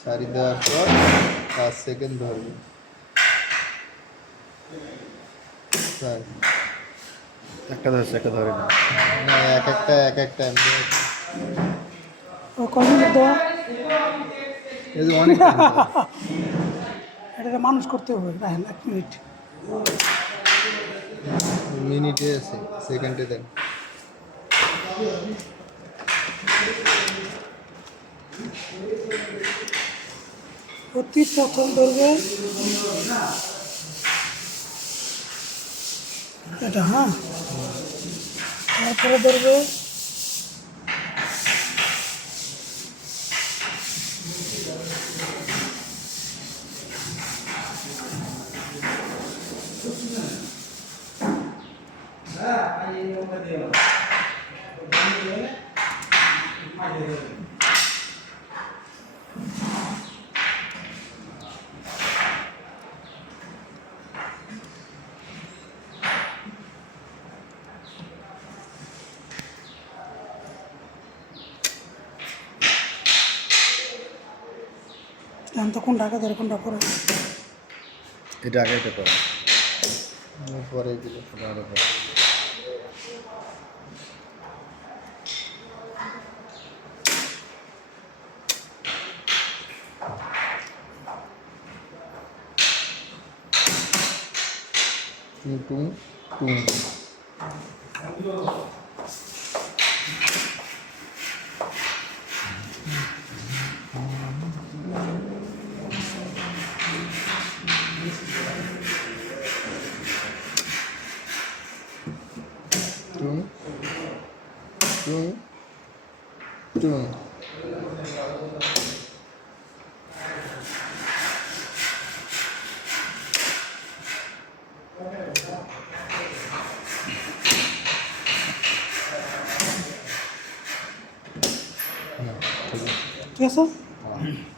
সারি দেওয়ার পর পাঁচ সেকেন্ড ধরবে একটা ধরছে একটা ধরে না। না এক একটা এক একটা ও ক দেওয়া অনেক time মানুষ করতে হবে দেখেন এক মিনিট। মিনিটে আছে সেকেন্ডে দেন। অতি প্রথম ধরবে এটা হ্যাঁ তারপরে ধরবে এখন তো কোনটা আগে ধরে কোনটা পরে? এটা আগে এটা পরে পরে দিল পরে। 뚱뚱뚱 뚱뚱뚱 Okay. 깼어? 어.